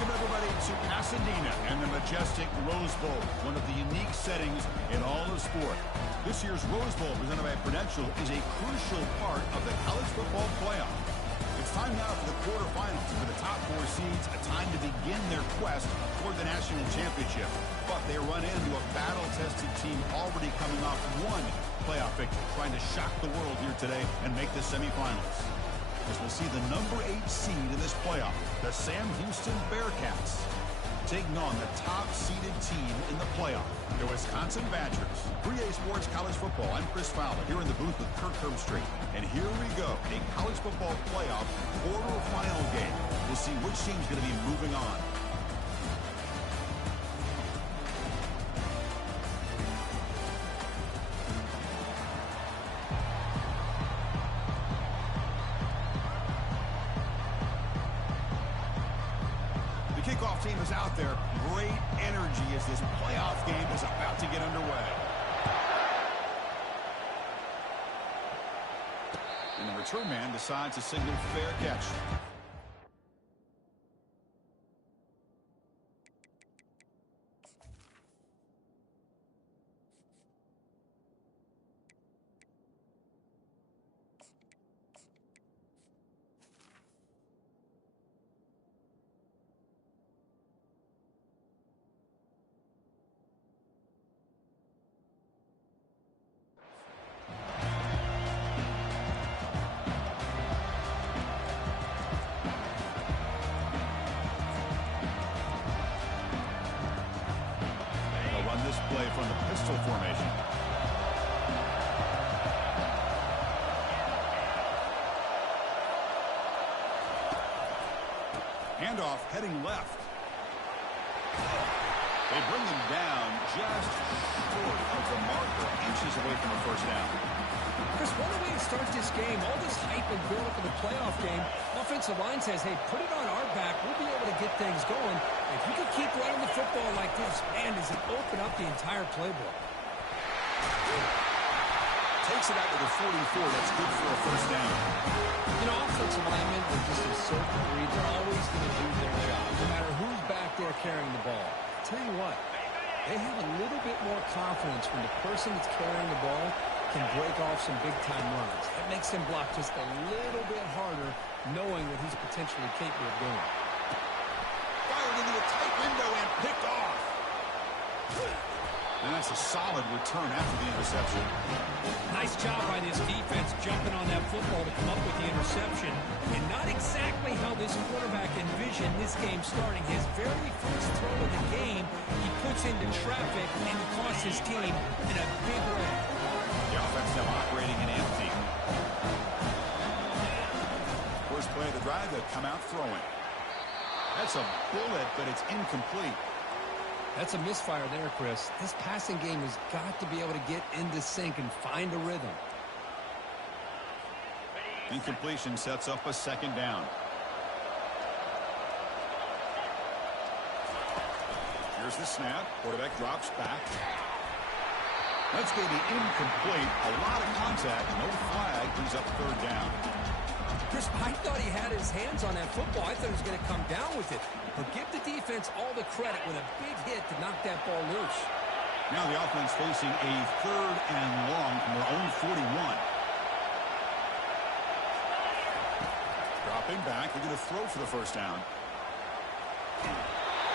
Welcome, everybody, to Pasadena and the majestic Rose Bowl, one of the unique settings in all of sport. This year's Rose Bowl, presented by Prudential, is a crucial part of the college football playoff. It's time now for the quarterfinals, and for the top four seeds, a time to begin their quest toward the national championship. But they run into a battle-tested team already coming off one playoff victory, trying to shock the world here today and make the semifinals. As we'll see the number 8 seed in this playoff, the Sam Houston Bearcats, taking on the top-seeded team in the playoff, the Wisconsin Badgers. 3A Sports College Football, I'm Chris Fowler, here in the booth with Kirk Herbstreit. And here we go, a college football playoff quarterfinal game. We'll see which team's going to be moving on. The kickoff team is out there. Great energy as this playoff game is about to get underway. And the return man decides to signal fair catch. Play from the pistol formation. Handoff heading left. They bring him down just short of the marker, inches away from a first down. Chris, what a way to start this game. All this hype and build up for the playoff game. Offensive line says, hey, put it on our back. We'll be able to get things going. If you can keep running the football like this, man, does it open up the entire playbook. Takes it out to the 44. That's good for a first down. You know, offensive linemen are just a certain breed. They're always going to do their job, no matter who's back there carrying the ball. I'll tell you what, they have a little bit more confidence when the person that's carrying the ball can break off some big-time runs. That makes him block just a little bit harder, knowing what he's potentially capable of doing. Fired into a tight window and picked off. And that's a solid return after the interception. Nice job by this defense jumping on that football to come up with the interception. And not exactly how this quarterback envisioned this game starting. His very first throw of the game, he puts into traffic and he costs his team in a big way. The offense now operating in empty. First play of the drive, they come out throwing. That's a bullet, but it's incomplete. That's a misfire there, Chris. This passing game has got to be able to get into sync and find a rhythm. Incompletion sets up a second down. Here's the snap. Quarterback drops back. That's going to be incomplete. A lot of contact. No flag. Brings up third down. Chris, I thought he had his hands on that football. I thought he was going to come down with it. But give the defense all the credit with a big hit to knock that ball loose. Now the offense facing a third and long from their own 41. Dropping back. They're going to throw for the first down.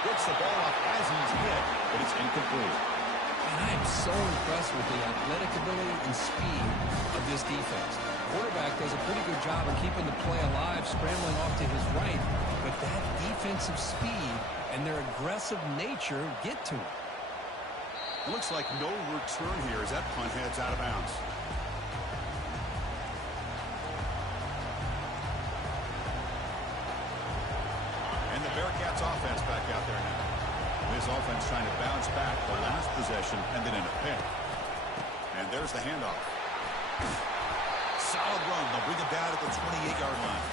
Gets the ball off as he's hit, but it's incomplete. And I am so impressed with the athletic ability and speed of this defense. The quarterback does a pretty good job of keeping the play alive, scrambling off to his right. But that defensive speed and their aggressive nature get to him. It looks like no return here as that punt heads out of bounds. And the Bearcats offense back out there now. This offense trying to bounce back. The last possession ended in a pick. And there's the handoff. Solid run. They'll bring it down at the 28-yard line.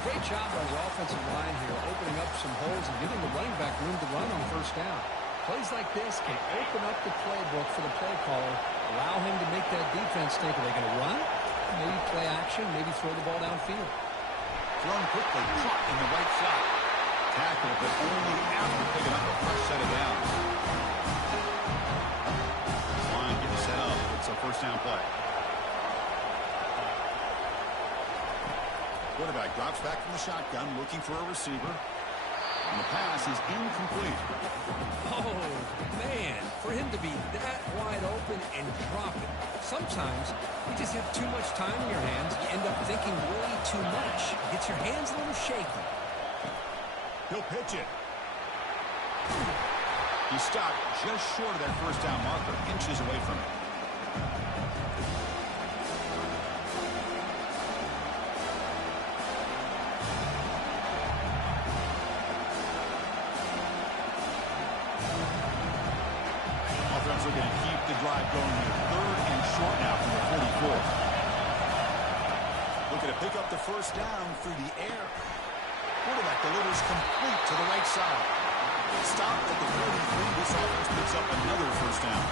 Great job by the offensive line here, opening up some holes and giving the running back room to run on first down. Plays like this can open up the playbook for the play caller, allow him to make that defense think, are they going to run? Maybe play action, maybe throw the ball downfield. Thrown quickly, caught in the right slot. tackle, but only after picking up a fresh set of downs. Line getting set up. It's a first down play. Quarterback drops back from the shotgun, looking for a receiver. And the pass is incomplete. Oh, man, for him to be that wide open and drop it. Sometimes you just have too much time in your hands. You end up thinking way too much. Gets your hands a little shaky. He'll pitch it. He stopped just short of that first down marker, inches away from it. Offense looking to keep the drive going here. Third and short now from the 44. Looking to pick up the first down through the air. Quarterback delivers complete to the right side. Stopped at the 43. This offense picks up another first down.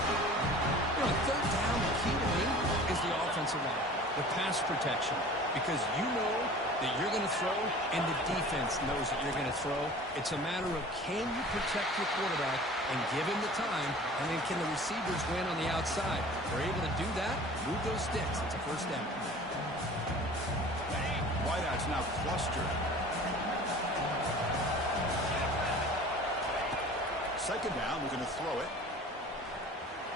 You know, third down, the key to me is the offensive line, the pass protection, because you know that you're going to throw and the defense knows that you're going to throw. It's a matter of can you protect your quarterback and give him the time, and then can the receivers win on the outside? If they're able to do that, move those sticks. It's a first down. Wideouts now clustered. Second down, looking to throw it.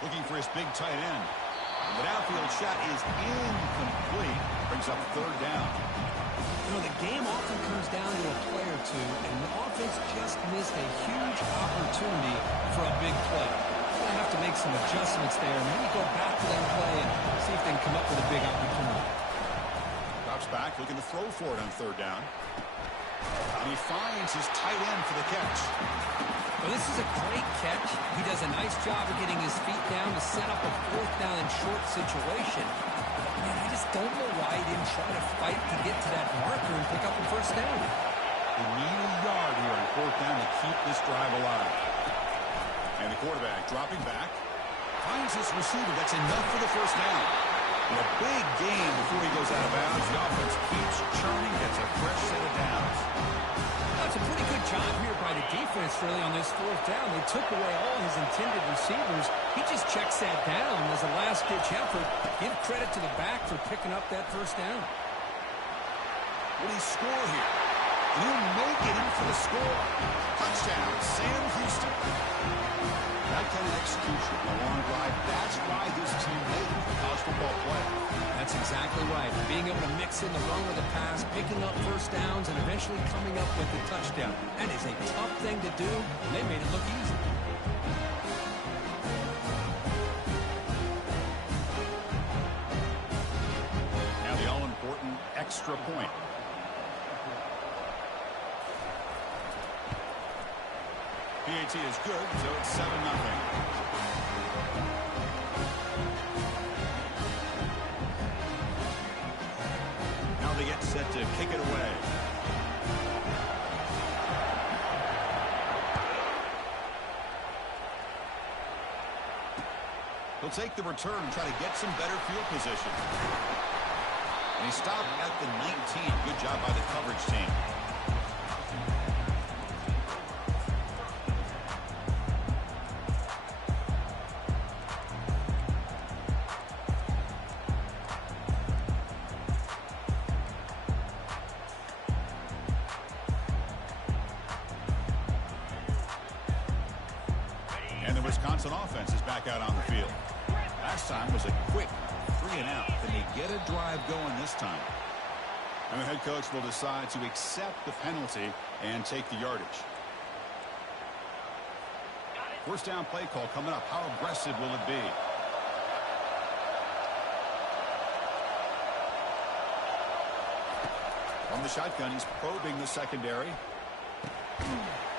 Looking for his big tight end. And the downfield shot is incomplete. Brings up third down. You know, the game often comes down to a play or two, and the offense just missed a huge opportunity for a big play. They're going to have to make some adjustments there. Maybe go back to that play and see if they can come up with a big opportunity. Drops back, looking to throw for it on third down. And he finds his tight end for the catch. Well, this is a great catch. He does a nice job of getting his feet down to set up a fourth down and short situation. Man, I just don't know why he didn't try to fight to get to that marker and pick up a first down. They need a yard here on fourth down to keep this drive alive. And the quarterback dropping back. Finds his receiver. That's enough for the first down. In a big game before he goes out of bounds. The offense keeps churning. Gets a fresh set of downs. That's a pretty good job here by the defense, really, on this fourth down. They took away all his intended receivers. He just checks that down as a last-ditch effort. Give credit to the back for picking up that first down. Will he score here? And he'll make it in for the score. Touchdown, Sam Houston. That kind of execution, a long drive, that's why this team made it for college football play. That's exactly right. Being able to mix in the run with the pass, picking up first downs, and eventually coming up with the touchdown. That is a tough thing to do, and they made it look easy. Now the all-important extra point. PAT is good, so it's 7-0. Now they get set to kick it away. He'll take the return and try to get some better field position. And he stopped at the 19. Good job by the coverage team. And the Wisconsin offense is back out on the field. Last time was a quick 3-and-out. Can they get a drive going this time? And the head coach will decide to accept the penalty and take the yardage. First down play call coming up. How aggressive will it be? From the shotgun, he's probing the secondary.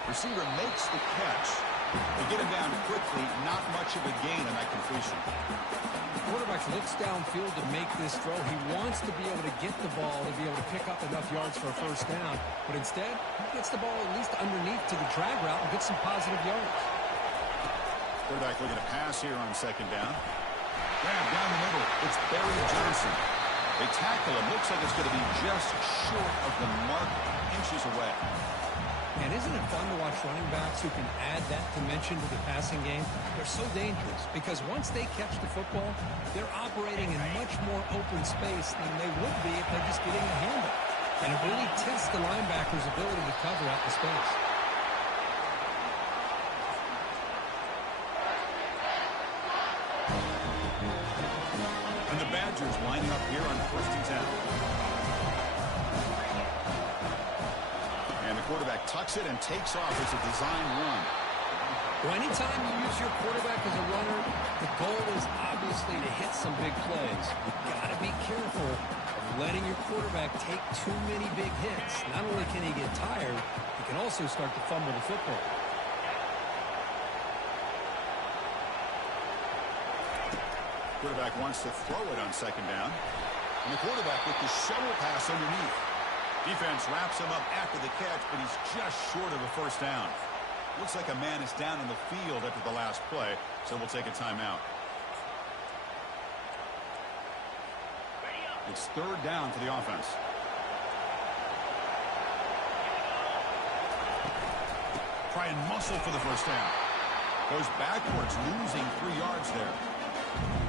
Receiver makes the catch. They get him down quickly. Not much of a gain on that completion. The quarterback looks downfield to make this throw. He wants to be able to get the ball to be able to pick up enough yards for a first down. But instead, he gets the ball at least underneath to the drag route and gets some positive yards. Quarterback looking to pass here on second down. Grab down the middle. It's Barry Johnson. They tackle him. Looks like it's going to be just short of the mark. inches away. And isn't it fun to watch running backs who can add that dimension to the passing game? They're so dangerous because once they catch the football, they're operating in much more open space than they would be if they're just getting a handle. And it really tests the linebacker's ability to cover out the space. And the Badgers lining up here on 1st and 10. And the quarterback tucks it and takes off. It's a design run. Well, anytime you use your quarterback as a runner, the goal is obviously to hit some big plays. You've got to be careful of letting your quarterback take too many big hits. Not only can he get tired, he can also start to fumble the football. Quarterback wants to throw it on 2nd down. And the quarterback with the shovel pass underneath. Defense wraps him up after the catch, but he's just short of a 1st down. Looks like a man is down in the field after the last play, so we'll take a timeout. It's 3rd down for the offense. Try and muscle for the 1st down. Goes backwards, losing 3 yards there.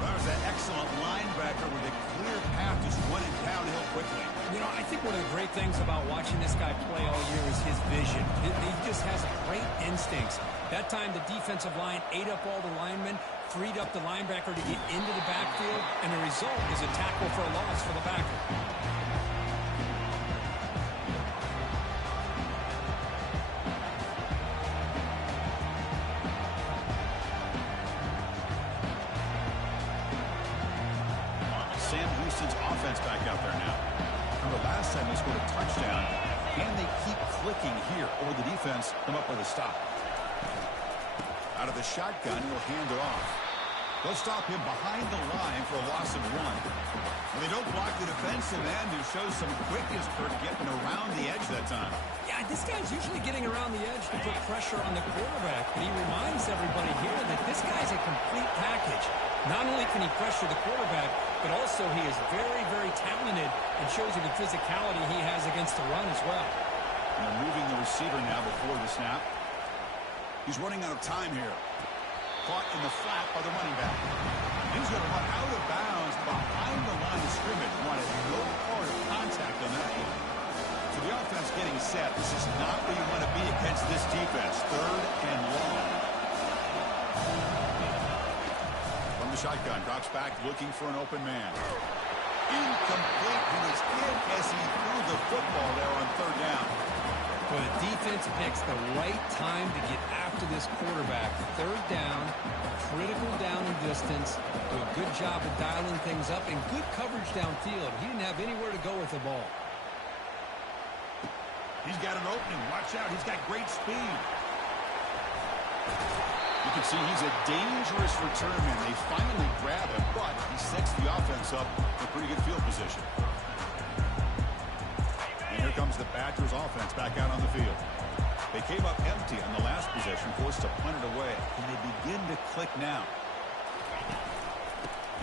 That was that excellent linebacker with a clear path just running downhill quickly. You know, I think one of the great things about watching this guy play all year is his vision. He just has great instincts. That time, the defensive line ate up all the linemen, freed up the linebacker to get into the backfield, and the result is a tackle for a loss for the backer. Sam Houston's offense back out there now. Remember last time they scored a touchdown, and they keep clicking here, or the defense come up with a stop. Out of the shotgun, he'll hand it off. They'll stop him behind the line for a loss of 1. And they don't block the defensive end, who shows some quickness for getting around the edge that time. Yeah, this guy's usually getting around the edge to put pressure on the quarterback, but he reminds everybody here that this guy's a complete package. Not only can he pressure the quarterback, but also he is very, very talented and shows you the physicality he has against the run as well. And they're moving the receiver now before the snap. He's running out of time here. Caught in the flat by the running back. He's going to run out of bounds behind the line of scrimmage. Wanted no part of contact on that one. So the offense getting set. This is not where you want to be against this defense. 3rd and long. From the shotgun, drops back looking for an open man. Incomplete. He was hit as he threw the football there on 3rd down. Well, the defense picks the right time to get after this quarterback. 3rd down, critical down and distance. Do a good job of dialing things up and good coverage downfield. He didn't have anywhere to go with the ball. He's got an opening. Watch out. He's got great speed. You can see he's a dangerous return man. They finally grab him, but he sets the offense up in pretty good field position. And here comes the Badgers offense back out on the field. They came up empty on the last possession, forced to punt it away. And they begin to click now.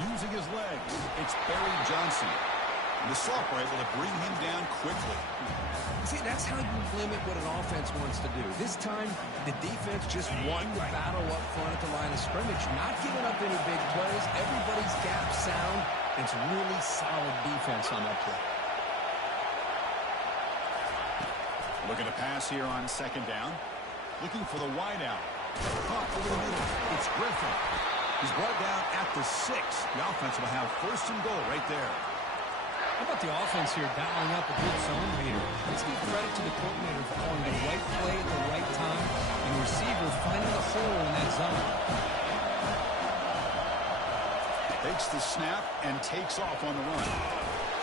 Using his legs, it's Barry Johnson. And the Soft are able to bring him down quickly. See, that's how you limit what an offense wants to do. This time, the defense just won the battle up front at the line of scrimmage, not giving up any big plays. Everybody's gap sound. It's really solid defense on that play. Looking to pass here on 2nd down. Looking for the wide out. Caught over the middle. It's Griffin. He's brought down at the 6. The offense will have 1st and goal right there. How about the offense here dialing up a good zone reader? Let's give credit to the coordinator for calling the right play at the right time and the receiver finding the hole in that zone. Takes the snap and takes off on the run.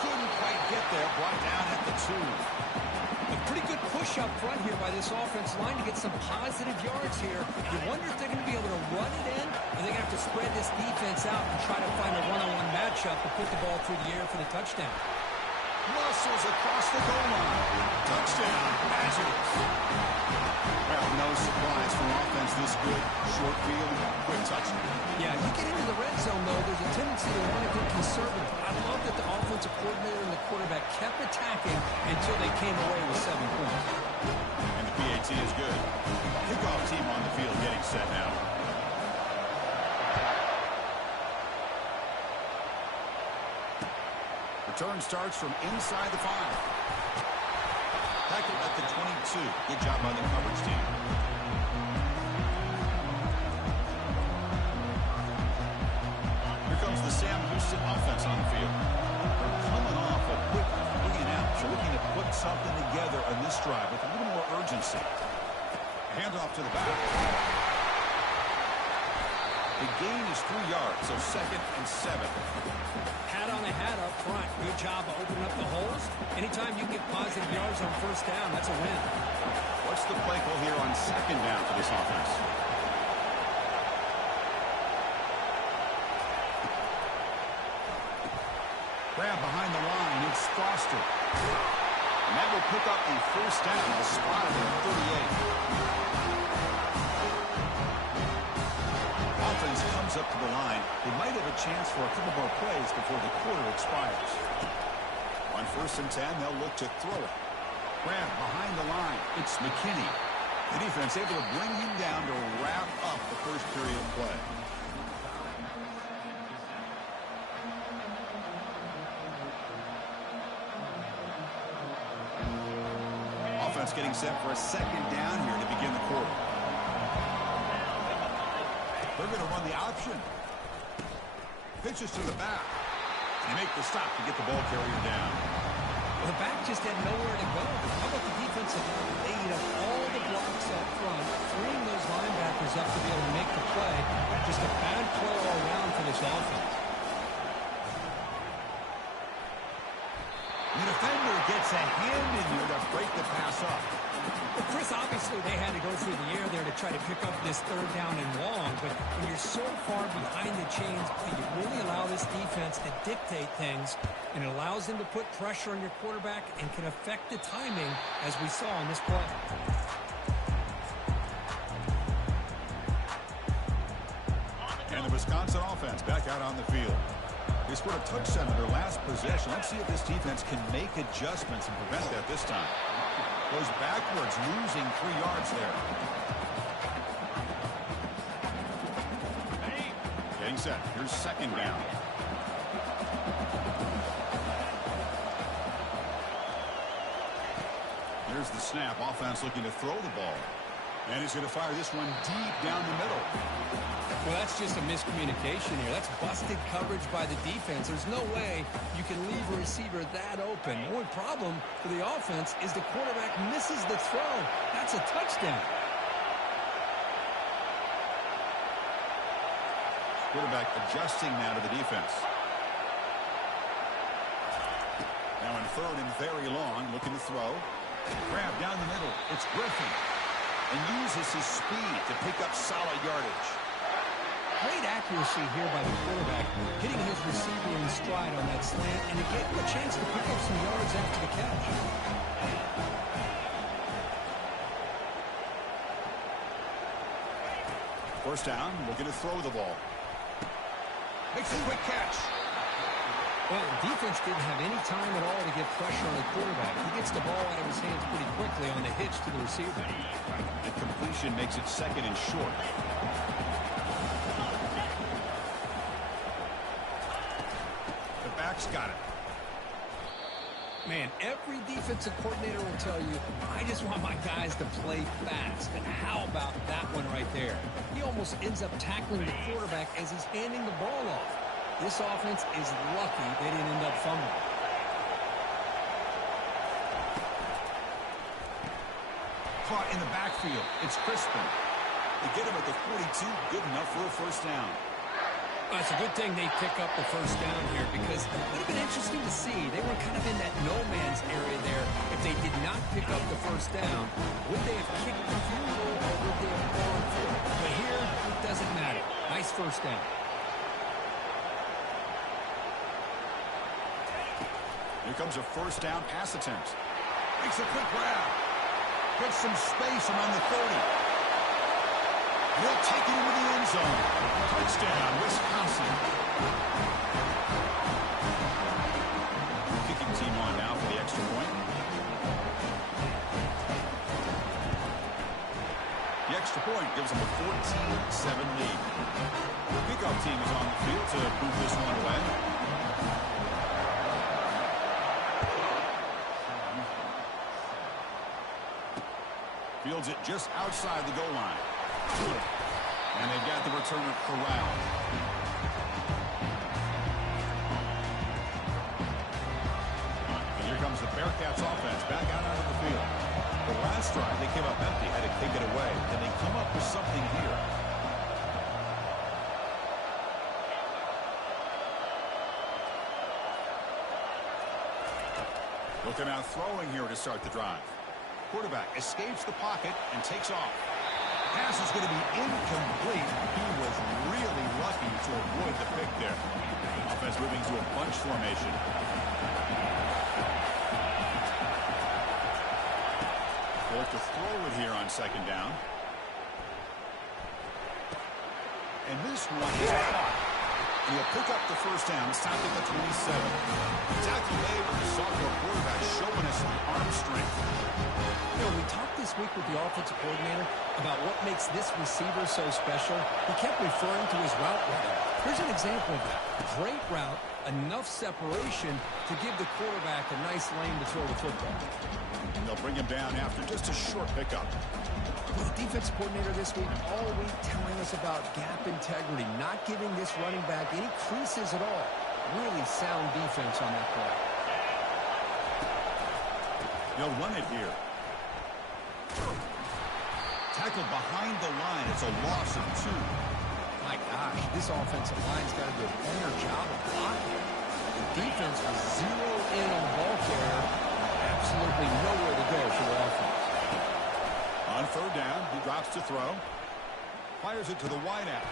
Couldn't quite get there. Brought down at the 2. A pretty good push up front here by this offense line to get some positive yards here. You wonder if they're going to be able to run it in, or they're going to have to spread this defense out and try to find a one-on-one matchup to put the ball through the air for the touchdown. Muscles across the goal line. Touchdown, Badgers. Well, no surprise from offense this good. Short field, quick touchdown. Yeah, you get into the red zone, though, there's a tendency to want to go conservative. I love that the offense defensive coordinator and the quarterback kept attacking until they came away with 7 points. And the PAT is good. Kickoff team on the field getting set now. Return starts from inside the 5. Tackle at the 22. Good job by the coverage team. Here comes the Sam Houston offense on the field. They're coming off a quick 3-and-out. So looking to put something together on this drive with a little more urgency. Handoff to the back. The gain is 3 yards, so 2nd and 7. Hat on a hat up front. Good job of opening up the holes. Anytime you get positive yards on first down, that's a win. What's the play call here on 2nd down for this offense? Grab behind the line. It's Foster. And that will pick up a first down. A spot at the 38. Offense comes up to the line. They might have a chance for a couple more plays before the quarter expires. On 1st and 10, they'll look to throw it. Grab behind the line. It's McKinney. The defense able to bring him down to wrap up the first period of play. Offense getting set for a 2nd down here to begin the quarter. They're going to run the option. Pitches to the back. They make the stop to get the ball carrier down. Well, the back just had nowhere to go. How about the defensive line? They eat up all the blocks up front, freeing those linebackers up to be able to make the play. Just a bad play all around for this offense. The defender gets a hand in here to break the pass up. Well, Chris, obviously they had to go through the air there to try to pick up this 3rd down and long, but when you're so far behind the chains, you really allow this defense to dictate things, and it allows them to put pressure on your quarterback and can affect the timing, as we saw in this play. And the Wisconsin offense back out on the field. They scored a touchdown in their last possession. Let's see if this defense can make adjustments and prevent that this time. Goes backwards, losing 3 yards there. Getting set. Here's 2nd down. Here's the snap. Offense looking to throw the ball. And he's going to fire this one deep down the middle. Well, that's just a miscommunication here. That's busted coverage by the defense. There's no way you can leave a receiver that open. The only problem for the offense is the quarterback misses the throw. That's a touchdown. Quarterback adjusting now to the defense. Now in 3rd and very long, looking to throw. Grab down the middle. It's Griffin. And uses his speed to pick up solid yardage. Great accuracy here by the quarterback, hitting his receiver in stride on that slant, and it gave him a chance to pick up some yards after the catch. First down, looking to throw the ball. Makes a quick catch. Well, defense didn't have any time at all to get pressure on the quarterback. He gets the ball out of his hands pretty quickly on the hitch to the receiver. The completion makes it 2nd and short. The back's got it. Man, every defensive coordinator will tell you, I just want my guys to play fast. And how about that one right there? He almost ends up tackling the quarterback as he's handing the ball off. This offense is lucky they didn't end up fumbling. Caught in the backfield. It's Crispin. They get him at the 42. Good enough for a first down. Well, it's a good thing they pick up the first down here because it would have been interesting to see. They were kind of in that no-man's area there. If they did not pick up the first down, would they have kicked the field goal or would they have gone for it? But here, it doesn't matter. Nice first down. Here comes a first down pass attempt. Makes a quick grab. Puts some space around the 30. He'll take it into the end zone. Touchdown, Wisconsin. Team on now for the extra point. The extra point gives them a 14-7 lead. The kickoff team is on the field to move this one away. Fields it just outside the goal line. And they've got the returner corralled. And here comes the Bearcats offense back out onto the field. The last drive they came up empty, had to kick it away. And they come up with something here. Looking out throwing here to start the drive. Quarterback escapes the pocket and takes off. Pass is going to be incomplete. He was really lucky to avoid the pick there. Offense moving to a bunch formation. They'll have to throw it here on second down. And this one is caught. And he'll pick up the first down. It's time at the 27. Tackle made with the sophomore quarterback showing us some arm strength. You know, we talked this week with the offensive coordinator about what makes this receiver so special. He kept referring to his route running. Here's an example of that. Great route, enough separation to give the quarterback a nice lane to throw the football. And they'll bring him down after just a short pickup. Well, the defensive coordinator this week all week telling us about gap integrity, not giving this running back any creases at all. Really sound defense on that play. They'll run it here. Tackled behind the line. It's a loss of 2. My gosh, this offensive line's got to do a better job of blocking. The defense was zeroed in on the ball carrier. Absolutely nowhere to go for the offense. On third down, he drops to throw. Fires it to the wideout.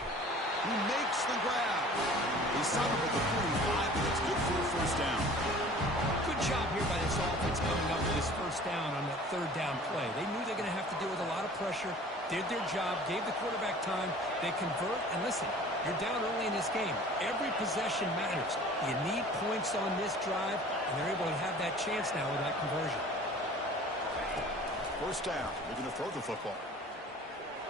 He makes the grab. He's stopped at the 45, and it's good for a first down. Good job here by this offense coming up with this first down on that third down play. They knew they're going to have to deal with a lot of pressure, did their job, gave the quarterback time. They convert, and listen, you're down early in this game. Every possession matters. You need points on this drive, and they're able to have that chance now with that conversion. First down. They're going to throw the football.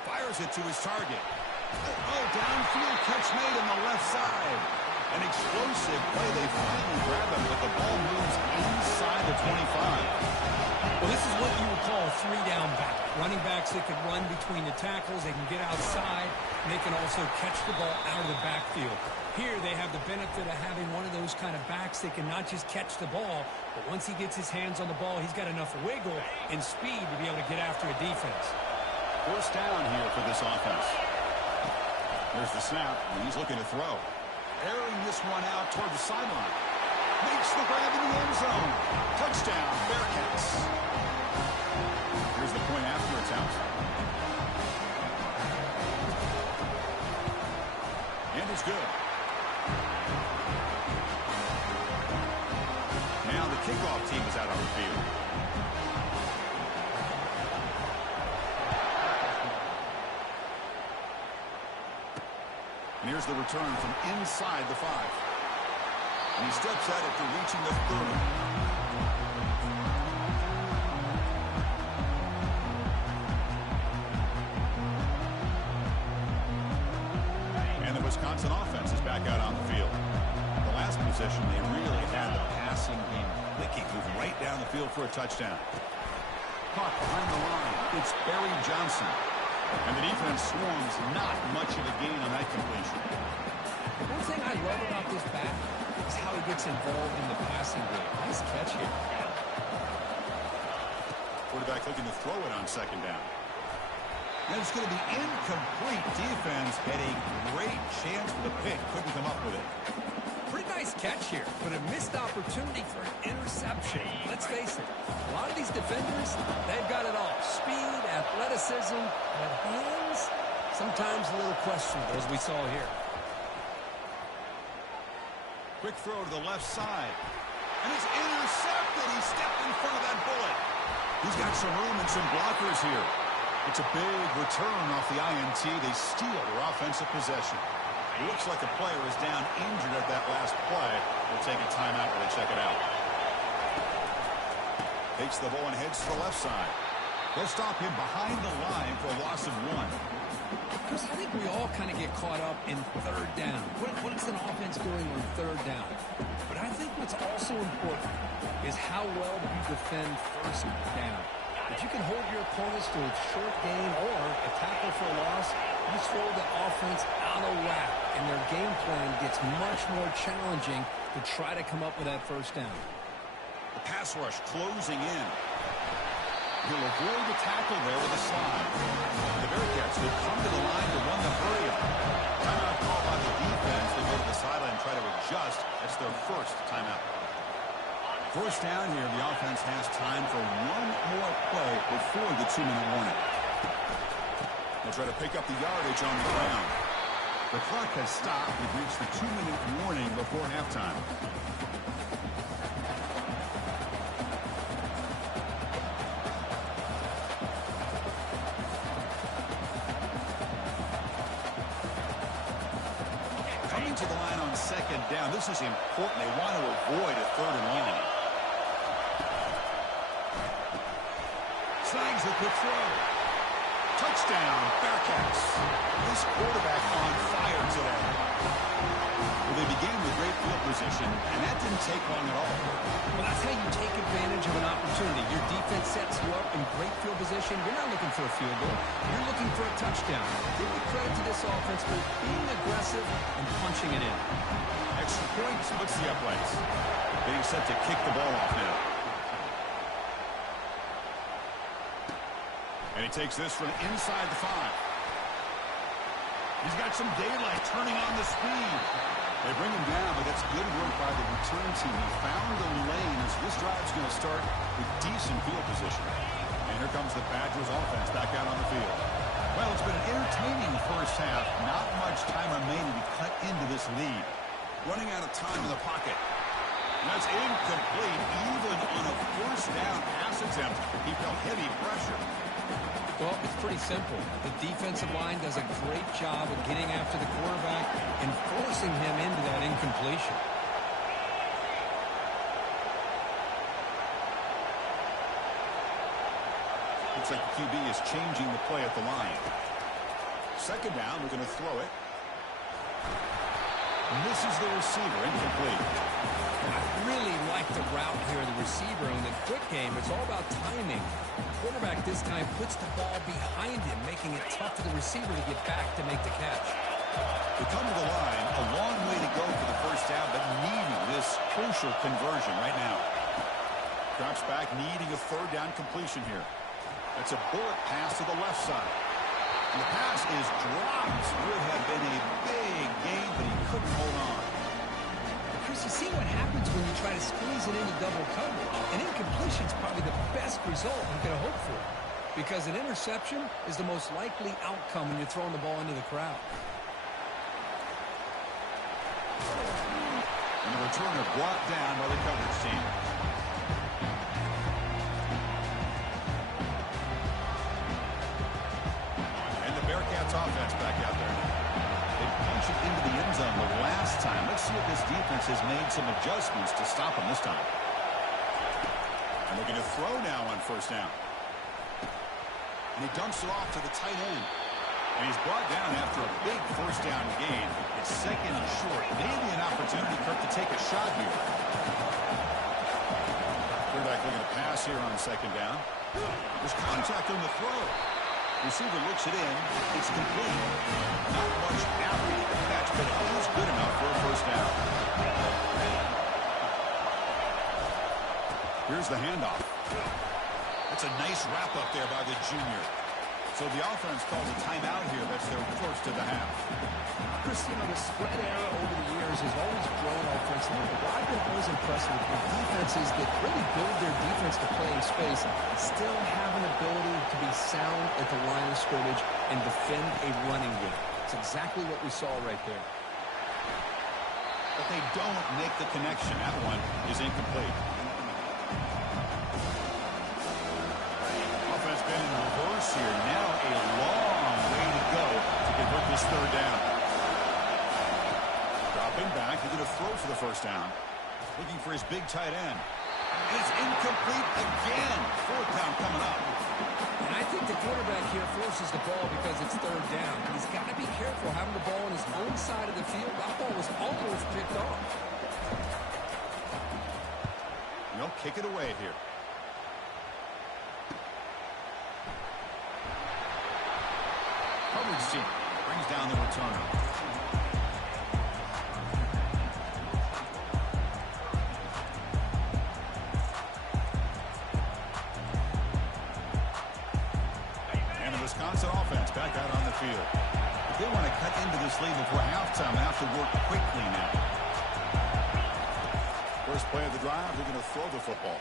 Fires it to his target. Oh, downfield catch made on the left side. An explosive play. They finally grab him, but the ball moves inside the 25. Well, this is what you would call a three-down back. Running backs that can run between the tackles. They can get outside, and they can also catch the ball out of the backfield. Here they have the benefit of having one of those kind of backs that can not just catch the ball, but once he gets his hands on the ball, he's got enough wiggle and speed to be able to get after a defense. First down here for this offense. There's the snap, and he's looking to throw. Airing this one out toward the sideline. Makes the grab in the end zone. Touchdown, Bearcats. Here's the point after attempt. And it's good. Now the kickoff team is out on the field. And here's the return from inside the 5. And he steps at it to reaching the 30. And the Wisconsin offense is back out on the field. The last possession, they really had the passing game. They keep moving right down the field for a touchdown. Caught behind the line. It's Barry Johnson. And the defense swarms not much of a gain on that completion. One thing I love about this back is how he gets involved in the passing game. Nice catch here. Quarterback looking to throw it on second down. And it's going to be incomplete. Defense had a great chance for the pick. Couldn't come up with it. Pretty nice catch here, but a missed opportunity for an interception. Let's face it, a lot of these defenders, they've got it all. Speed, athleticism, but hands, sometimes a little questionable, as we saw here. Quick throw to the left side. And it's intercepted. He stepped in front of that bullet. He's got some room and some blockers here. It's a big return off the INT. They steal their offensive possession. It looks like a player is down injured at that last play. We'll take a timeout while they check it out. Takes the ball and heads to the left side. They'll stop him behind the line for a loss of 1. Chris, I think we all kind of get caught up in third down. What is an offense doing on third down? But I think what's also important is how well do you defend first down. If you can hold your opponents to a short gain or a tackle for a loss, you throw the offense out of whack, and their game plan gets much more challenging to try to come up with that first down. The pass rush closing in. He'll avoid the tackle there with a slide. The Bearcats will come to the line to run the hurry up. Timeout call by the defense. They go to the sideline and try to adjust. That's their first timeout. First down here, the offense has time for one more play before the 2-minute warning. They'll try to pick up the yardage on the ground. The clock has stopped. We've reached the 2-minute warning before halftime. Coming to the line on second down. This is important. They want to avoid a 3rd and long. Snags the quick throw. Touchdown, Bearcats. This quarterback on fire today. Well, they began with great field position, and that didn't take long at all. Well, that's how you take advantage of an opportunity. Your defense sets you up in great field position. You're not looking for a field goal. You're looking for a touchdown. Give the credit to this offense for being aggressive and punching it in. Extra point splits the uprights. Getting set to kick the ball off now. And he takes this from inside the 5. He's got some daylight turning on the speed. They bring him down, but that's good work by the return team. He found the lane as this drive's going to start with decent field position. And here comes the Badgers offense back out on the field. Well, it's been an entertaining first half. Not much time remaining to cut into this lead. Running out of time in the pocket. And that's incomplete. Even on a first down pass attempt, he felt heavy pressure. Well, it's pretty simple. The defensive line does a great job of getting after the quarterback and forcing him into that incompletion. Looks like the QB is changing the play at the line. Second down, we're going to throw it. Misses the receiver, incomplete. I really like the route here, the receiver. In the quick game, it's all about timing. The quarterback this time puts the ball behind him, making it tough for the receiver to get back to make the catch. We come to the line, a long way to go for the first down, but needing this crucial conversion right now. Drops back, needing a 3rd down completion here. That's a bullet pass to the left side. And the pass is dropped. Would have been a big gain, but he couldn't hold on. Chris, you see what happens when you try to squeeze it into double coverage. An incompletion is probably the best result you can hope for, because an interception is the most likely outcome when you're throwing the ball into the crowd. And the returner brought down by the coverage team. And the Bearcats offense back out there now. They punched it into the end zone the last time. Let's see if this defense has made some adjustments to stop them this time. And they're going to throw now on first down. And he dumps it off to the tight end. And he's brought down after a big first down gain. It's second and short. Maybe an opportunity, Kirk, to take a shot here. Quarterback looking to pass here on second down. There's contact on the throw. Receiver looks it in. It's complete. Not much after the catch, but it is good enough for a first down. Here's the handoff. That's a nice wrap up there by the junior. So the offense calls a timeout here. That's their first of the half. Chris, you know, the spread era over the years has always grown offensively. But what I've been always impressed with defenses that really build their defense to play in space and still have an ability to be sound at the line of scrimmage and defend a running game. It's exactly what we saw right there. But they don't make the connection. That one is incomplete. Offense been in reverse here. Now a long way to go to convert this 3rd down. Dropping back. He's going to throw for the first down. Looking for his big tight end. It's incomplete again. Fourth down coming up. And I think the quarterback here forces the ball because it's third down. He's got to be careful having the ball on his own side of the field. That ball was almost picked off. They'll kick it away here. Coverage seat brings down the returner. And the Wisconsin offense back out on the field. If they want to cut into this lead before halftime, they have to work quickly now. First play of the drive, they're going to throw the football.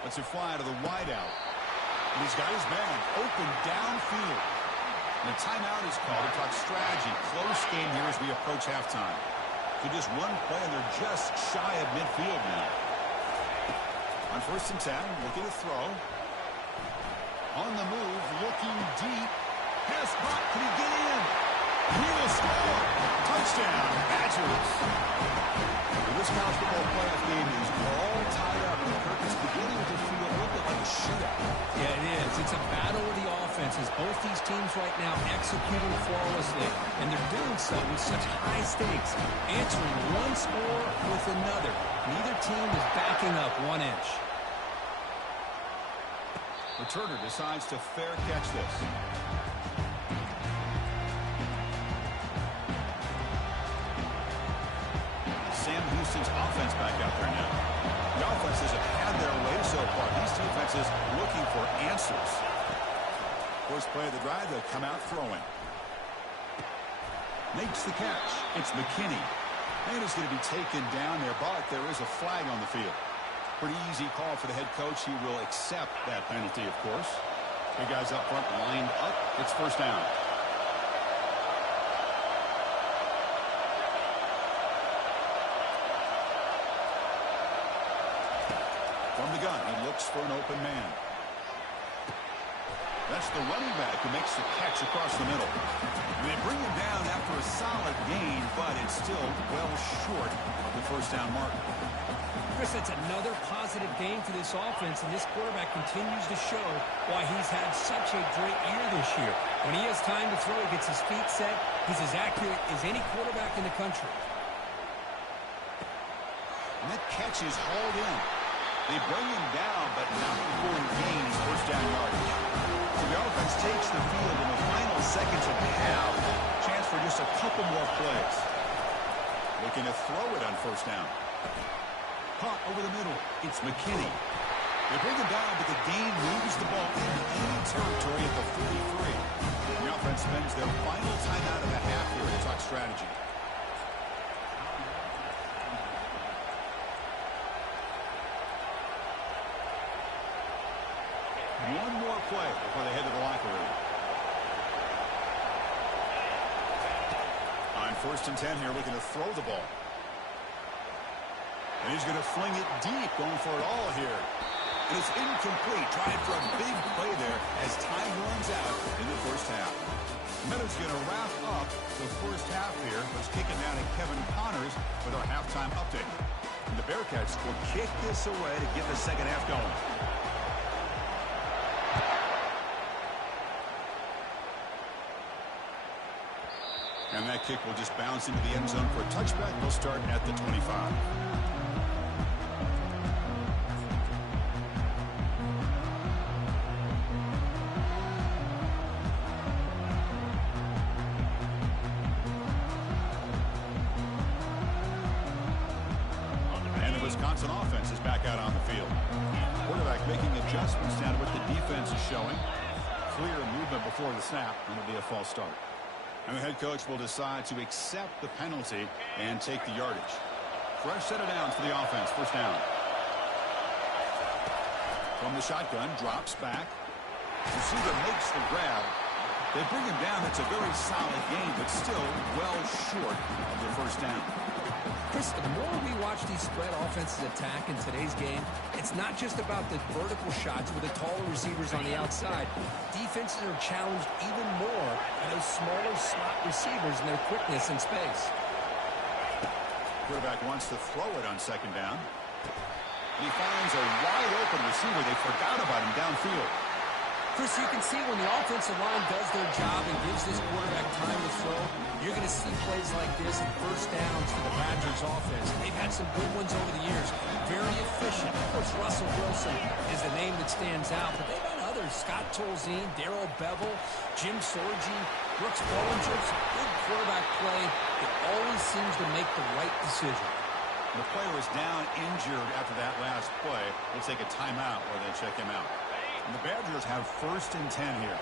Let's it fly to the wideout. And he's got his man open downfield. And a timeout is called to talk strategy. Close game here as we approach halftime. So just one play, and they're just shy of midfield now. On 1st and 10, looking to throw. On the move, looking deep. Pass caught. Can he get in? He will score. Touchdown, Badgers. This college football playoff game is all tied up. And Kirk is beginning to feel a little bit like a shootout. Yeah, it is. It's a battle of the offenses. Both these teams right now executing flawlessly. And they're doing so with such high stakes. Answering one score with another. Neither team is backing up 1 inch. Returner decides to fair catch this. Sam Houston's offense back out there now. The offenses have had their way so far. These defenses looking for answers. First play of the drive, they'll come out throwing. Makes the catch. It's McKinney. And he's going to be taken down there, but there is a flag on the field. Pretty easy call for the head coach. He will accept that penalty, of course. Big guys up front lined up. It's first down. From the gun, he looks for an open man. That's the running back who makes the catch across the middle. And they bring him down after a solid gain, but it's still well short of the first down mark. Chris, that's another positive game for this offense, and this quarterback continues to show why he's had such a great year this year. When he has time to throw, he gets his feet set. He's as accurate as any quarterback in the country. And that catch is hauled in. They bring him down, but not before he gains first down yardage. So the offense takes the field in the final seconds of the half. Chance for just a couple more plays. Looking to throw it on first down. Caught over the middle. It's McKinney. They bring him down, but the gain moves the ball into enemy territory at the 43. The offense spends their final timeout of the half here to talk strategy. One more play before they head to the locker room. On 1st and 10 here, looking to throw the ball. And he's going to fling it deep, going for it all here. And it's incomplete, trying for a big play there as time runs out in the first half. Meadows going to wrap up the first half here. Let's kick it down to Kevin Connors with our halftime update. And the Bearcats will kick this away to get the second half going. And that kick will just bounce into the end zone for a touchback. We'll start at the 25. And the Wisconsin offense is back out on the field. Quarterback making adjustments now to what the defense is showing. Clear movement before the snap, and it'll be a false start. And the head coach will decide to accept the penalty and take the yardage. Fresh set of downs for the offense. First down. From the shotgun, drops back. Receiver makes the grab. They bring him down. It's a very solid game, but still well short of the first down. Chris, the more we watch these spread offenses attack in today's game, it's not just about the vertical shots with the taller receivers on the outside. Defenses are challenged even more by those smaller slot receivers and their quickness in space. Quarterback wants to throw it on second down. And he finds a wide-open receiver. They forgot about him downfield. Chris, you can see when the offensive line does their job and gives this quarterback time to throw, you're going to see plays like this and first downs for the Badgers offense. They've had some good ones over the years. Very efficient. Of course, Russell Wilson is the name that stands out, but they've had others. Scott Tolzien, Darrell Bevel, Jim Sorgi, Brooks Bollinger. Good quarterback play. It always seems to make the right decision. The player is down injured after that last play. We'll take a timeout or they check him out. And the Badgers have 1st and 10 here.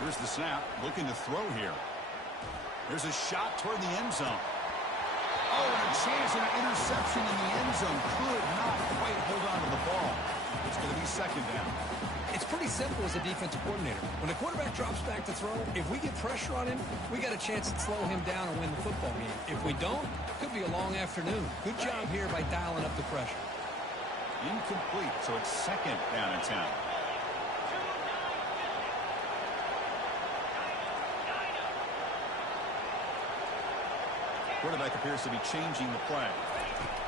Here's the snap, looking to throw here. There's a shot toward the end zone. Oh, and a chance at an interception in the end zone. Could not quite hold on to the ball. It's going to be 2nd down. It's pretty simple as a defensive coordinator. When the quarterback drops back to throw, if we get pressure on him, we got a chance to slow him down and win the football game. If we don't, it could be a long afternoon. Good job here by dialing up the pressure. Incomplete, so it's 2nd down and 10. Quarterback appears to be changing the play.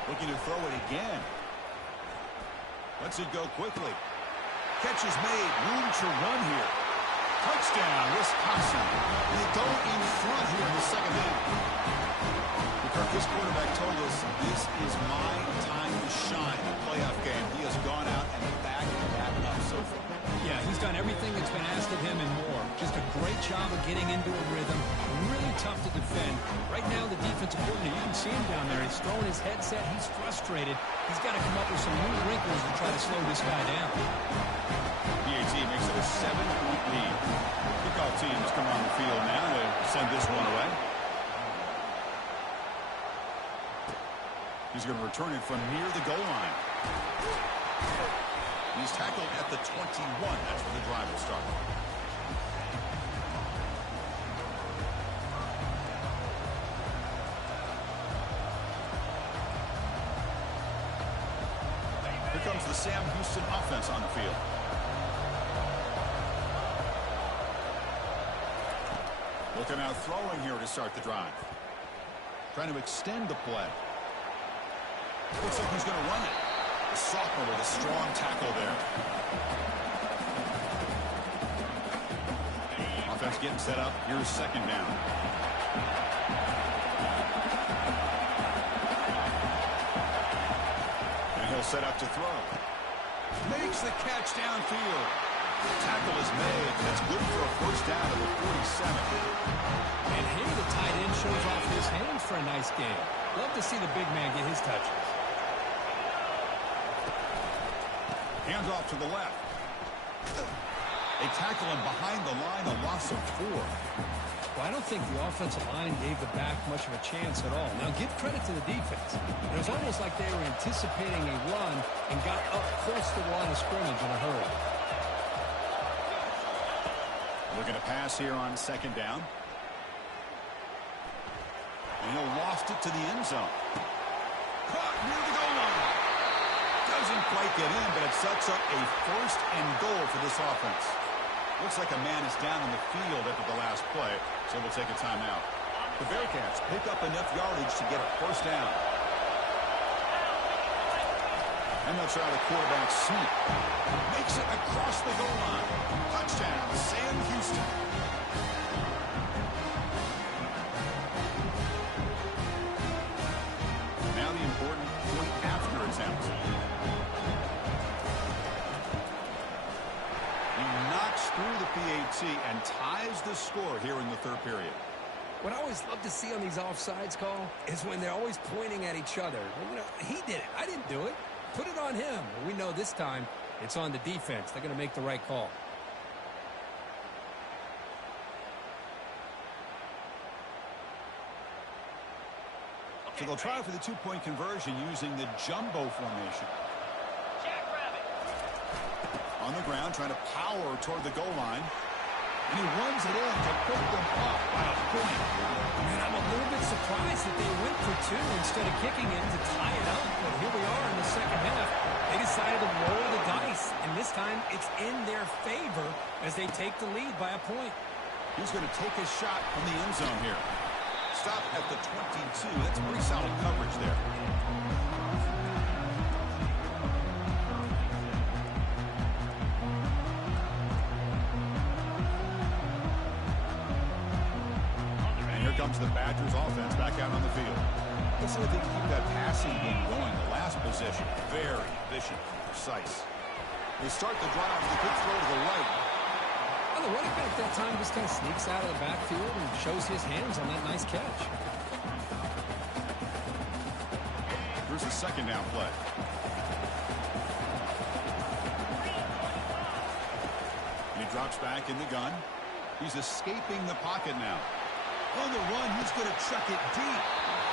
Looking to throw it again. Lets it go quickly. Catch is made. Room to run here. Touchdown, Wisconsin. They go in front here in the 2nd half. Because this quarterback told us this is my time to shine. A playoff game. He has gone out and backed that up so far. Yeah, he's done everything that's been asked of him and more. Just a great job of getting into a rhythm. Really tough to defend. Right now, the defensive coordinator, you can see him down there. He's throwing his headset. He's frustrated. He's got to come up with some new wrinkles to try to slow this guy down. PAT makes it a 7-point lead. Kickoff teams come on the field now to send this one away. He's going to return it from near the goal line. He's tackled at the 21. That's where the drive will start. Here comes the Sam Houston offense on the field. Looking out throwing here to start the drive. Trying to extend the play. Looks like he's going to run it. The sophomore with a strong tackle there. Offense getting set up. Here's 2nd down. And he'll set up to throw. Makes the catch downfield. Tackle is made. That's good for a 1st down at the 47. And here the tight end shows off his hands for a nice game. Love to see the big man get his touches. Hands off to the left. They tackle him behind the line, a loss of 4. Well, I don't think the offensive line gave the back much of a chance at all. Now, give credit to the defense. It was almost like they were anticipating a run and got up close to the line of scrimmage in a hurry. Looking to pass here on 2nd down. And he'll loft it to the end zone. Caught near the goal line. Doesn't quite get in, but it sets up a 1st and goal for this offense. Looks like a man is down in the field after the last play, so we'll take a timeout. The Bearcats pick up enough yardage to get a 1st down. And they'll try the quarterback sneak. Makes it across the goal line. Touchdown, Sam Houston. Now the important point after attempt. He knocks through the PAT and ties the score here in the 3rd period. What I always love to see on these offsides call is when they're always pointing at each other. Well, you know, he did it. I didn't do it. Put it on him. Well, we know this time it's on the defense. They're going to make the right call. So they'll try for the 2-point conversion using the jumbo formation. On the ground, trying to power toward the goal line. And he runs it in to put them up by a point. And I'm a little bit surprised that they went for 2 instead of kicking it to tie it up. But here we are in the 2nd half. They decided to roll the dice. And this time it's in their favor as they take the lead by a point. He's going to take a shot from the end zone here. Stop at the 22. That's pretty solid coverage there. And here comes the Badgers offense back out on the field. Let's see if they can keep that passing game going. The last possession, very efficient, precise. They start the drive with a quick throw to the right. Well, the running back that time just kind of sneaks out of the backfield and shows his hands on that nice catch. Here's the second down play. And he drops back in the gun. He's escaping the pocket now. On the run, he's going to chuck it deep.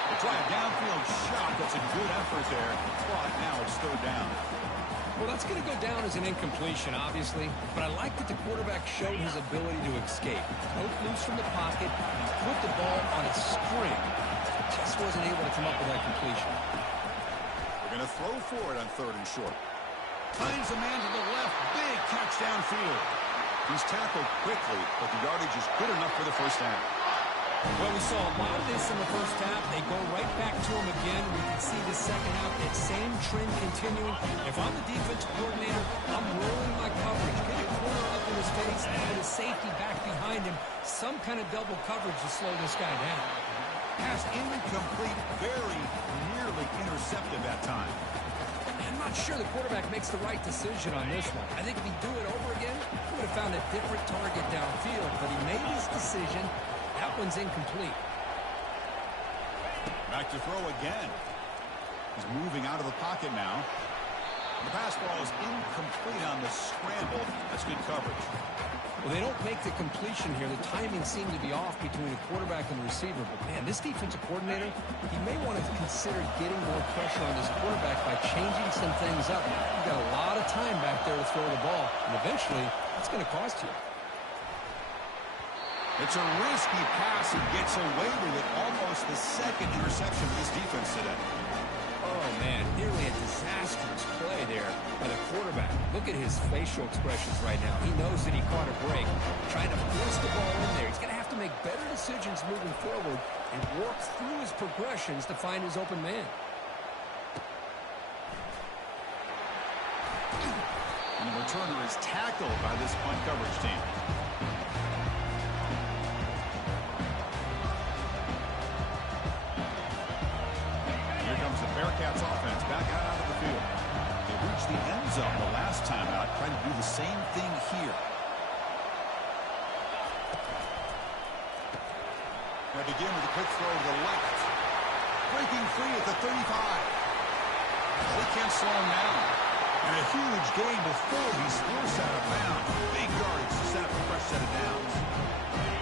They try a downfield shot. That's a good effort there. But now it's third down. Well, that's going to go down as an incompletion, obviously. But I like that the quarterback showed his ability to escape. Broke loose from the pocket, put the ball on a string. Just wasn't able to come up with that completion. They're going to throw for it on third and short. Finds a man to the left. Big catch downfield. He's tackled quickly, but the yardage is good enough for the first down. Well, we saw a lot of this in the first half. They go right back to him again. We can see the second half, that same trend continuing. If I'm the defensive coordinator, I'm rolling my coverage. Get a corner up in his face and put his safety back behind him. Some kind of double coverage to slow this guy down. Pass incomplete, very nearly intercepted that time. I'm not sure the quarterback makes the right decision on this one. I think if he'd do it over again, he would have found a different target downfield. But he made his decision. That one's incomplete. Back to throw again. He's moving out of the pocket now. The pass ball is incomplete on the scramble. That's good coverage. Well, they don't make the completion here. The timing seemed to be off between the quarterback and the receiver. But, man, this defensive coordinator, he may want to consider getting more pressure on his quarterback by changing some things up. You've got a lot of time back there to throw the ball, and eventually it's going to cost you. It's a risky pass. He gets away with it. Almost the second interception for this defense today. Oh, man, nearly a disastrous play there by the quarterback. Look at his facial expressions right now. He knows that he caught a break, trying to force the ball in there. He's going to have to make better decisions moving forward and work through his progressions to find his open man. And the returner is tackled by this punt coverage team. Bearcats offense back out onto the field. They reached the end zone the last time out, trying to do the same thing here. They begin with a quick throw to the left. Breaking free at the 35. They can't slow him down. And a huge gain before he's forced out of bounds. Big yardage to set up a fresh set of downs.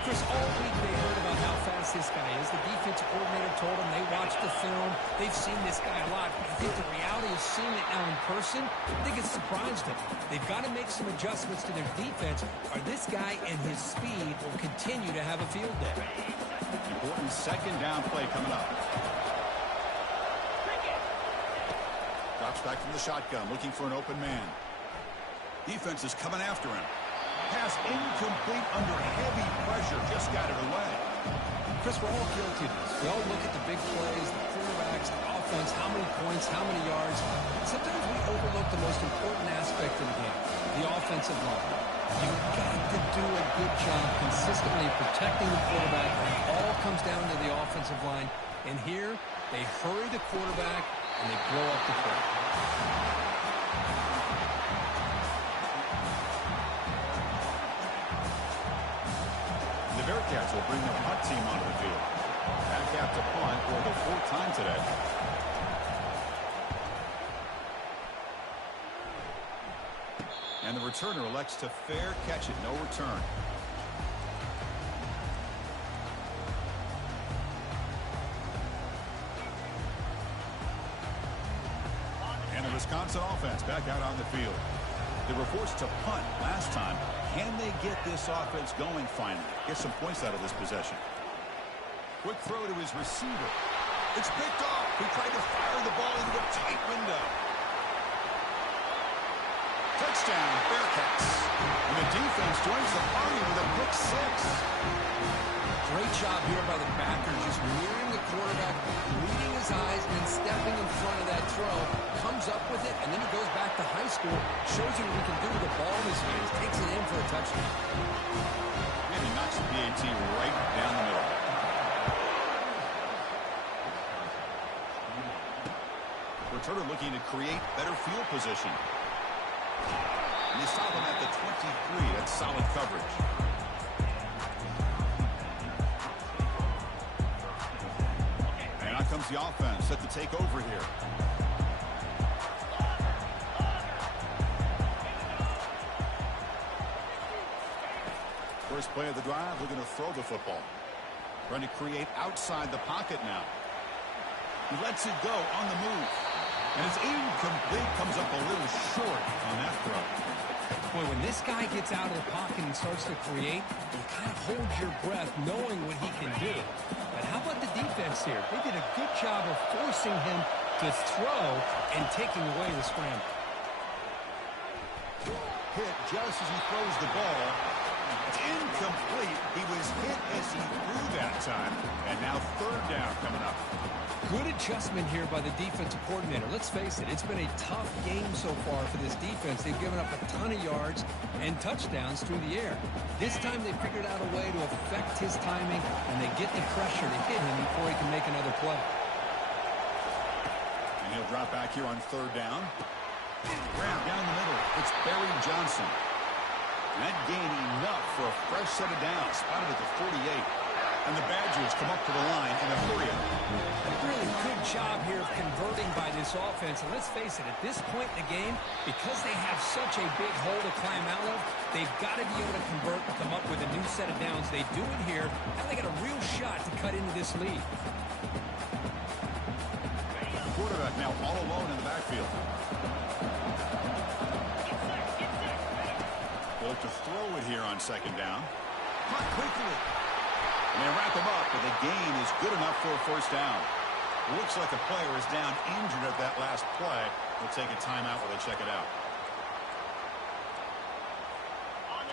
Chris, all week they heard about how fast this guy is. The defensive coordinator told them they watched the film. They've seen this guy a lot. But I think the reality of seeing it now in person, I think it's surprised them. They've got to make some adjustments to their defense, or this guy and his speed will continue to have a field day. Important second down play coming up. Drops back from the shotgun, looking for an open man. Defense is coming after him. Pass incomplete under heavy pressure. Just got it away. Chris, we're all guilty of this. We all look at the big plays, the quarterbacks, the offense, how many points, how many yards. Sometimes we overlook the most important aspect of the game, the offensive line. You've got to do a good job consistently protecting the quarterback. It all comes down to the offensive line. And here, they hurry the quarterback, and they blow up the play. The Bearcats will bring the punt team onto the field. Back out to punt for the fourth time today. And the returner elects to fair catch it, no return. And the Wisconsin offense back out on the field. They were forced to punt last time. Can they get this offense going finally? Get some points out of this possession. Quick throw to his receiver. It's picked off. He tried to fire the ball into a tight window. Touchdown, Bearcats. And the defense joins the party with a pick six. Great job here by the backer, just mirroring the quarterback, reading his eyes, and then stepping in front of that throw. Comes up with it, and then he goes back to high school, shows you what he can do with the ball in his hands, takes it in for a touchdown. And he knocks the PAT right down the middle. Returner looking to create better field position. And they stop him at the 23. That's solid coverage. And out comes the offense set to take over here. First play of the drive, looking to throw the football. Trying to create outside the pocket now. He lets it go on the move. And it's incomplete, comes up a little short on that throw. Boy, when this guy gets out of the pocket and starts to create, you kind of hold your breath knowing what he can do. But how about the defense here? They did a good job of forcing him to throw and taking away the scramble. Hit just as he throws the ball. It's incomplete. He was hit as he threw that time. And now third down coming up. Good adjustment here by the defensive coordinator. Let's face it, it's been a tough game so far for this defense. They've given up a ton of yards and touchdowns through the air. This time they figured out a way to affect his timing, and they get the pressure to hit him before he can make another play. And he'll drop back here on third down. Grab down the middle. It's Barry Johnson. And that gained enough for a fresh set of downs. Spotted at the 48. And the Badgers come up to the line in a hurry. A really good job here of converting by this offense. And let's face it, at this point in the game, because they have such a big hole to climb out of, they've got to be able to convert and come up with a new set of downs. They do it here. Now they got a real shot to cut into this lead. Quarterback now all alone in the backfield. They look to throw it here on second down. Caught quickly. And they wrap him up, but the gain is good enough for a first down. It looks like a player is down injured at that last play. They'll take a timeout while they check it out.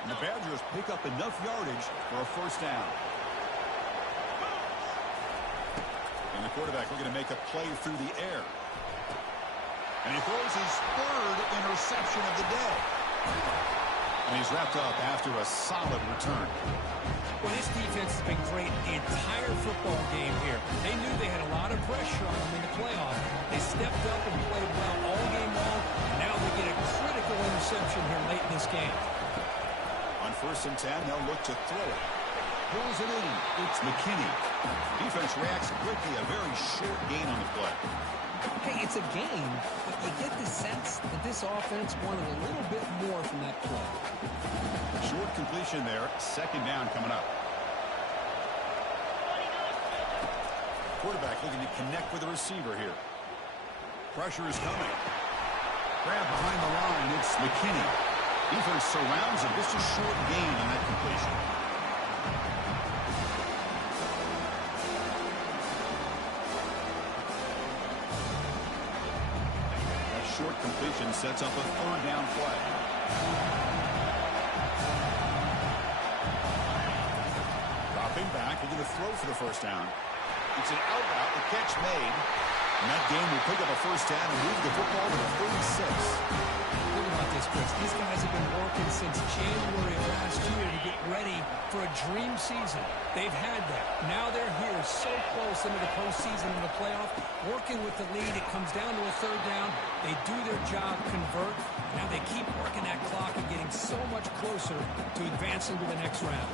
And the Badgers pick up enough yardage for a first down. And the quarterback looking to make a play through the air. And he throws his third interception of the day. And he's wrapped up after a solid return. Well, this defense has been great the entire football game here. They knew they had a lot of pressure on them in the playoff. They stepped up and played well all game long, and now they get a critical interception here late in this game. On 1st and 10, they'll look to throw it. Pulls it in. It's McKinney. Defense reacts quickly. A very short gain on the play. Hey, it's a game, but you get the sense that this offense wanted a little bit more from that play. Short completion there. Second down coming up. Quarterback looking to connect with the receiver here. Pressure is coming. Grab behind the line. It's McKinney. Defense surrounds him. Just a short gain on that completion. That short completion sets up a third down play. Dropping back, looking to throw for the first down. It's an out route, the catch made. And that game will pick up a first down and move the football to the 36. Think about this, Chris. These guys have been working since January of last year to get ready for a dream season. They've had that. Now they're here so close into the postseason and the playoff, working with the lead. It comes down to a third down. They do their job, convert. Now they keep working that clock and getting so much closer to advancing to the next round.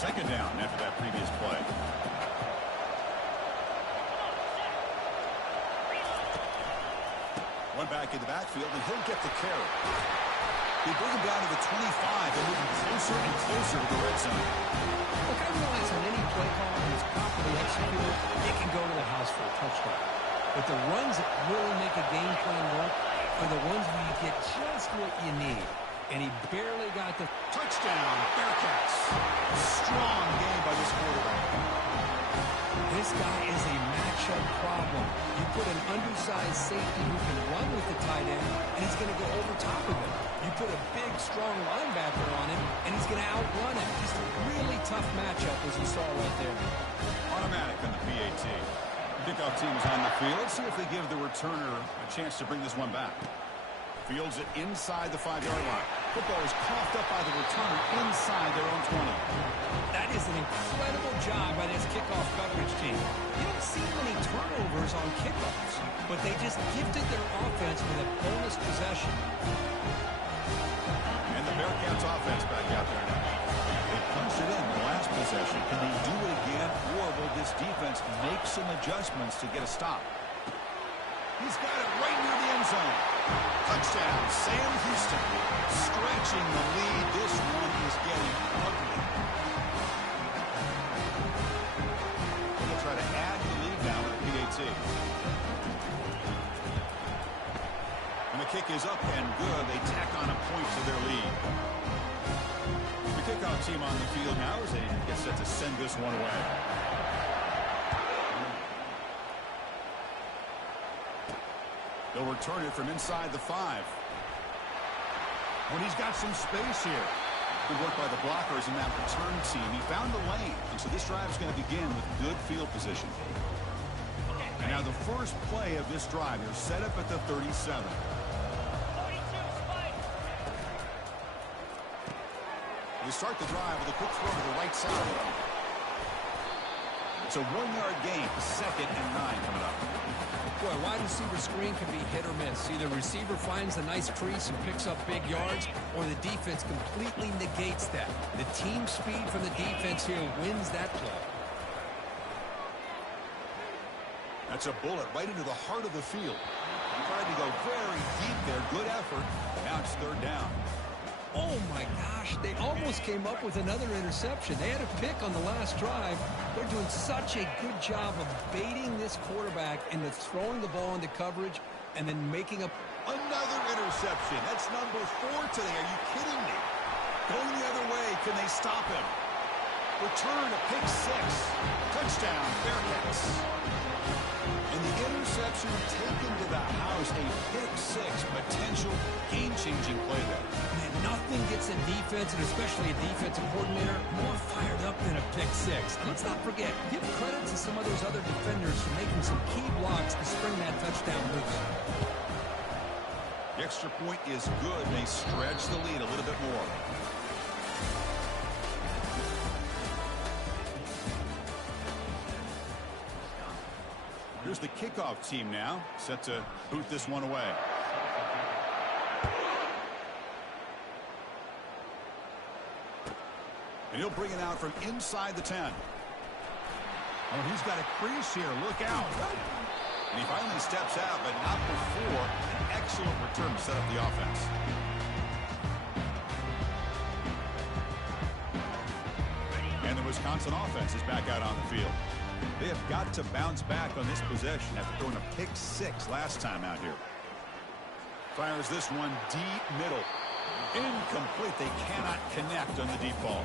Second down after that previous play. One back in the backfield, and he'll get the carry. They bring him down to the 25 and moving closer and closer to the red zone. Look, I realize on any play call that is properly executed, it can go to the house for a touchdown. But the runs that really make a game plan work are the ones where you get just what you need. And he barely got the touchdown, Bearcats. A strong game by this quarterback. This guy is a matchup problem. You put an undersized safety who can run with the tight end, and he's going to go over top of him. You put a big, strong linebacker on him, and he's going to outrun him. Just a really tough matchup, as you saw right there. Automatic on the PAT. Kickoff team is on the field. Let's see if they give the returner a chance to bring this one back. Fields it inside the 5-yard line. Football is coughed up by the returner inside their own 20. That is an incredible job by this kickoff coverage team. You don't see many turnovers on kickoffs, but they just gifted their offense with a bonus possession. And the Bearcats offense back out there now. They punched it in the last possession. Can they do it again, or will this defense make some adjustments to get a stop? He's got it right near the end zone. Touchdown, Sam Houston. Stretching the lead. This one is getting ugly. They'll try to add the lead now with the PAT. And the kick is up and good. They tack on a point to their lead. The kickoff team on the field now as they get set to send this one away. They'll return it from inside the 5. When he's got some space here. Good work by the blockers in that return team. He found the lane, and so this drive is going to begin with good field position. And now the first play of this drive, they're set up at the 37. They start the drive with a quick throw to the right side. It's a 1-yard gain, 2nd and 9 coming up. Boy, wide receiver screen can be hit or miss. Either receiver finds a nice crease and picks up big yards, or the defense completely negates that. The team speed from the defense here wins that play. That's a bullet right into the heart of the field. Tried to go very deep there. Good effort. Now it's 3rd down. Oh, my gosh. They almost came up with another interception. They had a pick on the last drive. They're doing such a good job of baiting this quarterback into throwing the ball into coverage and then making up another interception. That's number 4 today. Are you kidding me? Going the other way. Can they stop him? Return a pick 6. Touchdown, Bearcats. And the interception taken to the house. A pick 6 potential game-changing play there. Man, nothing gets a defense, and especially a defensive coordinator, more fired up than a pick 6. And let's not forget, give credit to some of those other defenders for making some key blocks to spring that touchdown loose. The extra point is good. They stretch the lead a little bit more. Here's the kickoff team now, set to boot this one away. And he'll bring it out from inside the 10. Oh, he's got a crease here. Look out. And he finally steps out, but not before an excellent return to set up the offense. And the Wisconsin offense is back out on the field. They have got to bounce back on this possession after throwing a pick 6 last time out here. Fires this one deep middle. Incomplete. They cannot connect on the deep ball.